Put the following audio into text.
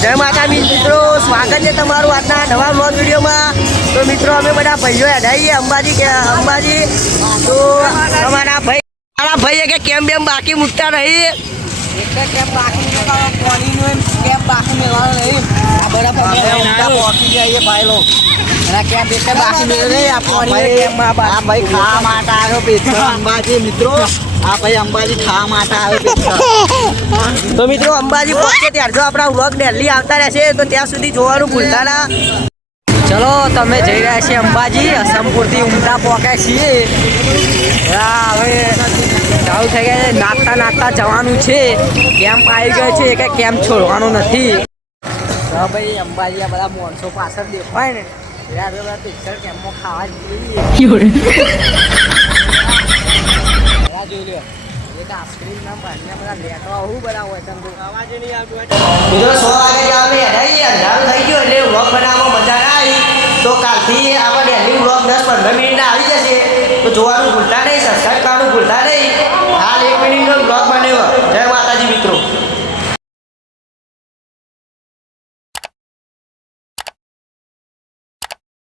જય માતા મિત્રો સ્વાગત છે તમારું આજના નવા બ્લોગ વિડીયોમાં. તો મિત્રો અમે બધા ભાઈઓ અઢાઈએ અંબાજી કે અંબાજી. તો તમારા ભાઈ મારા ભાઈએ કે કેમ બેમ બાકી મૂકતા રહી તો મિત્રો, અંબાજી પહોંચે ત્યાર. જો આપણા વ્લોગ દિલ્હી આવતા રહેશે, તો ત્યાં સુધી જોવાનું ભૂલતા ના. ચલો, તમે જઈ રહ્યા છીએ અંબાજી, અસમપુરથી ઉમટા પહોંચ્યા છીએ. હવે ચાલુ થઈ ગયા છે. નાચતા નાચતા જવાનું છે. કેમ્પ આવી ગયો છે કે કેમ્પ છોડવાનો નથી? ભાઈ, અંબાજી આ બધા માણસો પાછળ દેખાય ને. યાર પિક્ચર કેમ્પમાં ખાવા જઈએ આ જોઈ લ્યો એક આઈસ્ક્રીમ ના પાણીના બધા લેટવા હું નહીં સો વાગે અંધારું થઈ ગયો એટલે વ્લોગ બનાવવામાં મજા ના આવી. તો કાલથી આપણે ડેલી વ્લોગ દસ પંદર મિનિટના આવી જશે. તો જોવાનું ભૂલતા નહીં સબસ્ક્રાઈબ